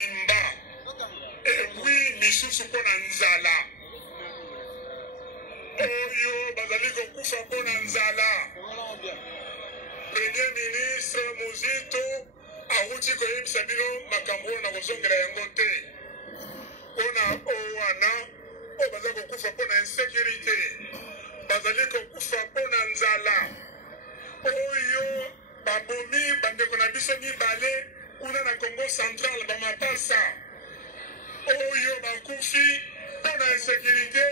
Et puis, misusu pona nzala. Oyo, bazali kokufa pona nzala. Premier ministre Muzito, awuti koyebisa bino makambo na kozongela yango te. Pona owana, o bazali kokufa pona insécurité. Bazali kokufa pona nzala. Oyo, babomi, bandeko na biso mibale, kuna na Congo Central, bamapasa. Oyo bakufi pona insécurité,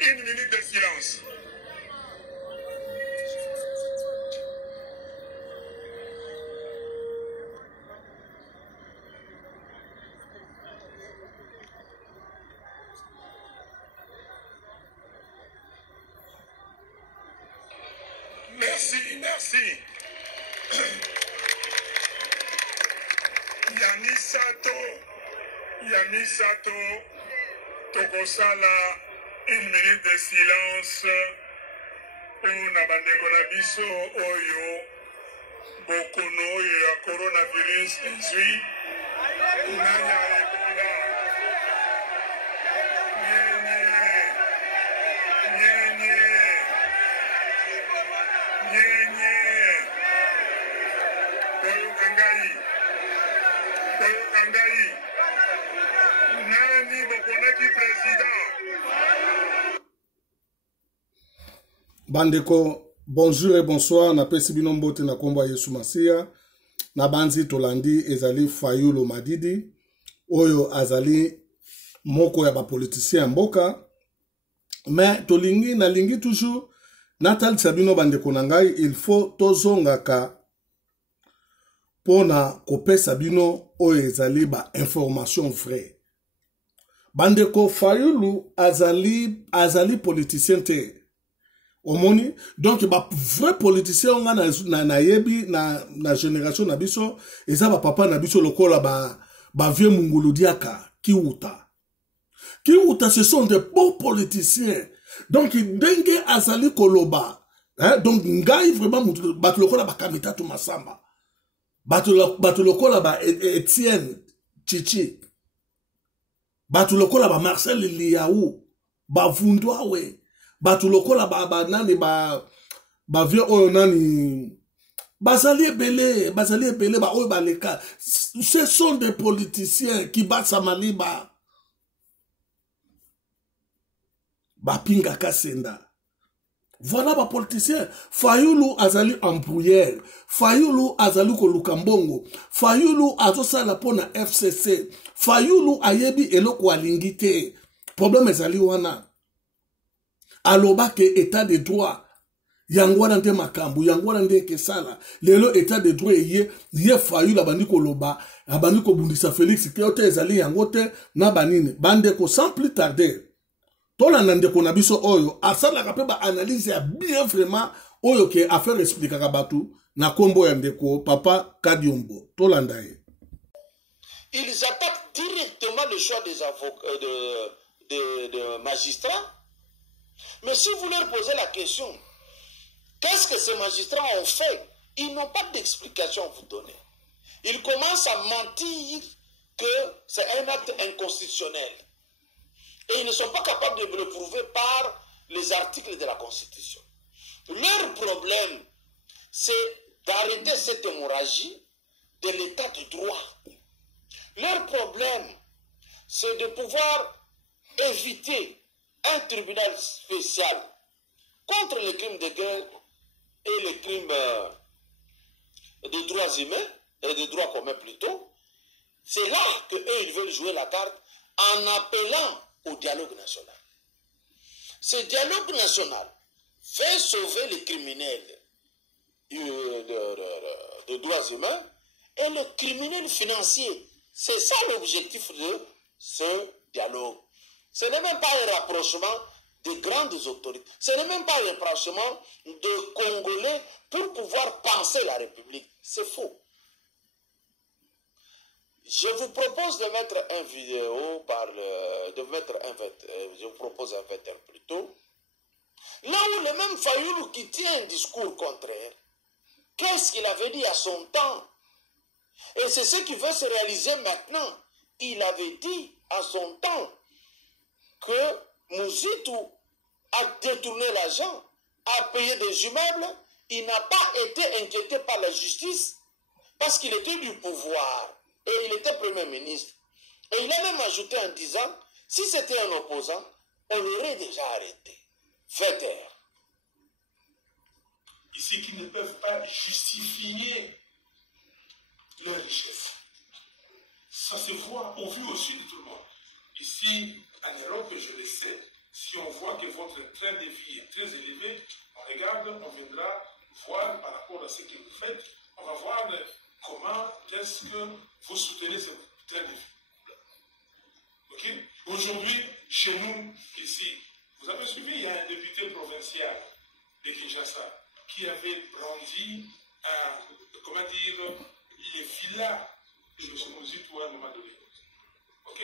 1 minute de silence. Merci, merci. Yamisato, Tokosala, 1 minute de silence. Una bandeko na biso oyo, bokono oyo ya coronavirus 18, nanya Ebola. Bandeko, bonjour et bonsoir, na pesi bino mbote na kombo Yesu Masia, na banzi tolandi ezali Fayulu Madidi, oyo azali moko ya ba politicien mboka, mais tolingi na lingi toujours, natal sabino bandeko na ngai, il faut tozongaka pona kopesa bino oyo ezali ba information vrai. Bandeko Fayulu azali politicien te. Omoni, donc ba vrai politicien nga na yebi na génération na biso, eza ba papa na biso lokola ba vieux mungulu diaka kiuta. Kiuta, ce sont des beaux politiciens. Donc ndenge azali koloba, hein, donc ngai vraiment batu lokola ba Kamitatu Masamba. Batu lokola ba Etienne Chichi. Batu lokola ba Marcel Liaou, ba Vundwawe. Batu lokola nani ba vieux oyo nani bazali ebele ba oyo baleka. Ce sont des politiciens qui battent Samaliba. Ba Pinga Kasenda. Voilà ba politiciens. Fayulu azali empouyer. Fayulu azali koluka mbongo. Fayulu azosala pona FCC. Fayulu ayebi eloko alingi te. Problème ezali wana. Aloba ke état de droit. Yangwana nde makambu. Yangwana nde kesala. Lelo état de droit ye Fayulu abandi koloba. Abandi kobundisa Félix. Keote ezali yangote na banine. Bandeko sans plus tarder. Tola nandeko na biso oyo, asala kape ba analyse ya bien vraiment oyo ke affaire expliquer kabatu na kombo ya ndeko papa Kadiombo. Tola ndaye. Ils attaquent directement le choix des avocats, de magistrats. Mais si vous leur posez la question, qu'est-ce que ces magistrats ont fait? Ils n'ont pas d'explication à vous donner. Ils commencent à mentir que c'est un acte inconstitutionnel. Et ils ne sont pas capables de le prouver par les articles de la Constitution. Leur problème, c'est d'arrêter cette hémorragie de l'état de droit. Leur problème, c'est de pouvoir éviter un tribunal spécial contre les crimes de guerre et les crimes de droits humains, et de droits communs plutôt. C'est là qu'eux, ils veulent jouer la carte en appelant au dialogue national. Ce dialogue national fait sauver les criminels de droits humains et les criminels financiers. C'est ça l'objectif de ce dialogue. Ce n'est même pas un rapprochement des grandes autorités. Ce n'est même pas un rapprochement de Congolais pour pouvoir penser la République. C'est faux. Je vous propose de mettre une vidéo je vous propose un 21 plutôt. Là où le même Fayulu qui tient un discours contraire, qu'est-ce qu'il avait dit à son temps? Et c'est ce qui veut se réaliser maintenant. il avait dit à son temps que Moussitou a détourné l'argent, a payé des immeubles, il n'a pas été inquiété par la justice parce qu'il était du pouvoir et il était Premier ministre. Et il a même ajouté en disant, si c'était un opposant, on l'aurait déjà arrêté. Fait taire. Ici, qui ne peuvent pas justifier leur richesse. Ça se voit au vu aussi de tout le monde. Ici, en Europe, je le sais, si on voit que votre train de vie est très élevé, on regarde, on viendra voir par rapport à ce que vous faites, on va voir comment est-ce que vous soutenez ce train de vie. Ok? Aujourd'hui, chez nous, ici, vous avez suivi, il y a un député provincial de Kinshasa qui avait brandi, comment dire, les villas de M. Moussitou à un moment donné. Ok?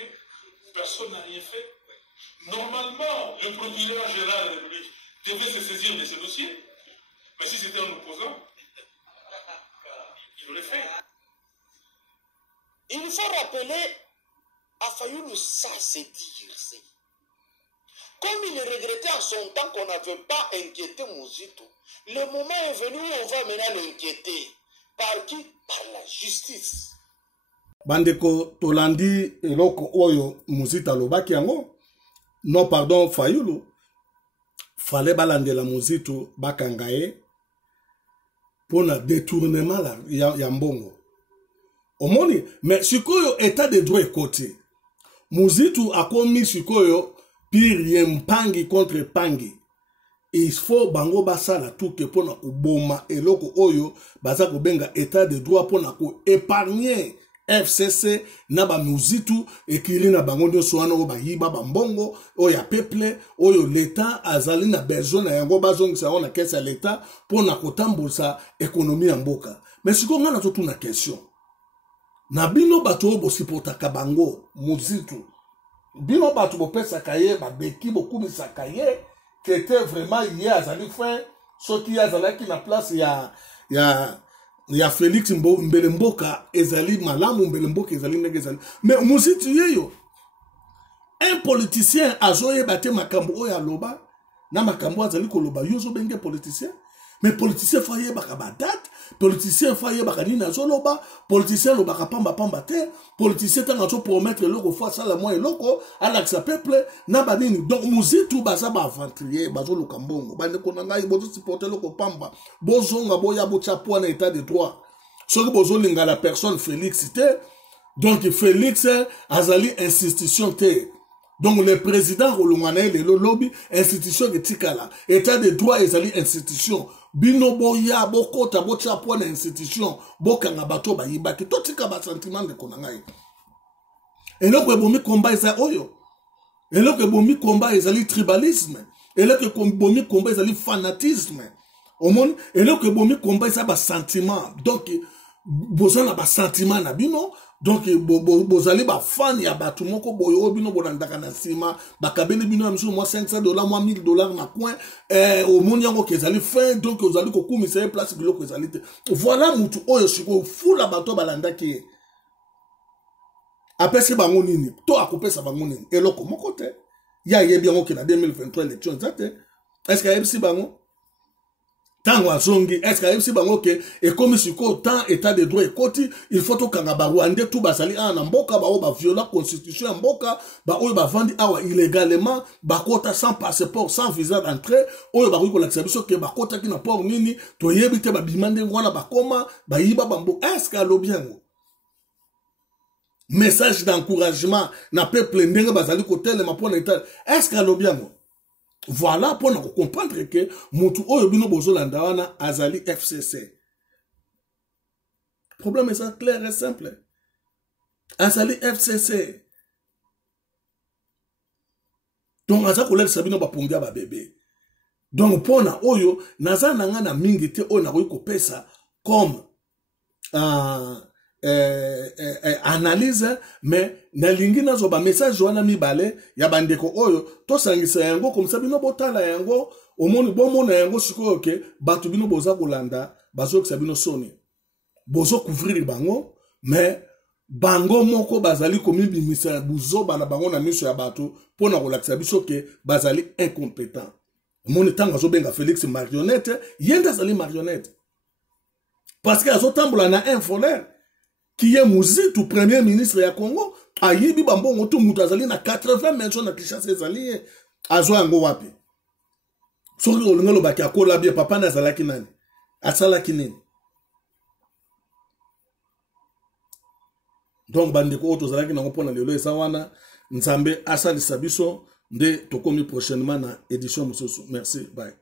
Personne n'a rien fait. Normalement, le procureur général de la République devait se saisir de ce dossier, mais si c'était un opposant, il l'aurait fait. Il faut rappeler à Fayoulou, ça c'est dire. Comme il regrettait en son temps qu'on n'avait pas inquiété Moussitou, le moment est venu où on va maintenant l'inquiéter. Par qui? Par la justice. Bandeko Tolandi eloko oyo Moussitou alobaki yango. Non, pardon, Fayoulou. Fallait balande la Moussitou bakangaye pour le détournement ya mbongo. Omoni, mais sikoyo état de droit côté. Moussitou a commis sikoyo pire mpangi contre pangi. Il faut bango basala tout que pour na kuboma eloko oyo baza kobenga état de droit pour na ko épargner FCC na ba Moussitou ekiri na bango nyonso wana o bayiba bambongo oyo ya peuple oyo l'état azali na besoin na yango bazongisa ona kesa ya l'état pour na kotambusa économie ya mboka. Mais siko ngana to tuna question. Na bino bato bo sipotaka bango Moussitou. Bino bato bo pesa kaye ba beki bo kumisa kaye qui était vraiment hier azali fait ce qui azala qui na place ya Félix Mbelemboka ezali malamu Mbelemboka ezali ndenge ezali. Mais Moussitou yeyo un politicien azoye bate makambo oyo aloba na makambo azali koloba yozo benge politicien. Mais politicien faye baka ba date, politicien faye baka nini azoloba, politicien lo baka pamba te, politicien tanga zo promettre loko fois ça la moi eloko ala sa peuple na ba nini. Donc Moussitou baza ba aventurier bazo lo kambongo bande konanga bozo supporter loko pamba bozonga boya bo chapo na état de droit. Soki bozo linga la personne Félix te, donc Félix azali institution te. Donc le président Rolongane le lobby institution etikala état de droit ezali institution bino boya bokota bocha pona institution bokanga bato bayibaki totika ba sentiment de konangai eloko ebomi combat eza oyo eloko ebomi combat ezali tribalisme eloko ebomi combat ezali fanatisme omoni eloko ebomi combat eza ba sentiment donc bozana ba sentiment na bino. Donc, bozali ba fan ya batu moko boyo bino bonandaka na sima bakabeli bino ya misu moi $500 moi $1000 na coin au moni yango kezali fin donc ozali ko kumisa place biloko ezali te. Voilà mutu oyo siko fula bato balandaki apesi bango nini to akopesa bango nini eloko moko te ya yebi yango ke na 2023 élection zate est-ce que yebisi bango tango azongi est-ce que yebisi bango ke et comme siko tant état de droit ekoti il faut to kanga ba Rwanda tout basali na mboka ba o ba viola constitution ya mboka ba oyo ba vandi awa illégalement ba kota sans passeport sans visa d'entrée oyo ba ko la biso ke ba kota ki na port nini to yebi te ba bimande ngwana ba koma ba yiba bambo. Est-ce que alobiango message d'encouragement na peuple ndenge bazali ko telema pour l'état est-ce que alobiango. Voilà pour nous comprendre que mutu oyo bino bozolanda wana azali FCC. Problème est ça clair et simple. Azali FCC. Donc aza kolel sabino ba pongia ba bébé. Donc pona oyo naza nanga na mingi te oyo na ko pesa comme analyse mais na lingi nazo ba message wana mibale ya bandeko oyo to sangisa yango comme ça bino botala yango omoni bomona yango sikoyo ke batu bino boza kolanda bazo ke sabino soni bozo couvrir bango mais bango moko bazali komibimisa buzoba na bango na miso ya bato pona kolakisa biso ke bazali incompétent. Moni tanga zobenga Félix marionnette, yenda zali marionnette. Parce que azotambola na infolaire qui est Muzitu premier ministre ya Congo, ayibi bambongo to mutu azali na 80 mentions na Kinshasa ezali azo yango wapi. Soki olingolo baki akola bien papa na zalaki nani? Asalaki nini? Donc bandeko oto zalaki na ngopona lelo eza wana nzambe asalisa biso nde tokomi prochainement na édition mosusu. Merci, bye.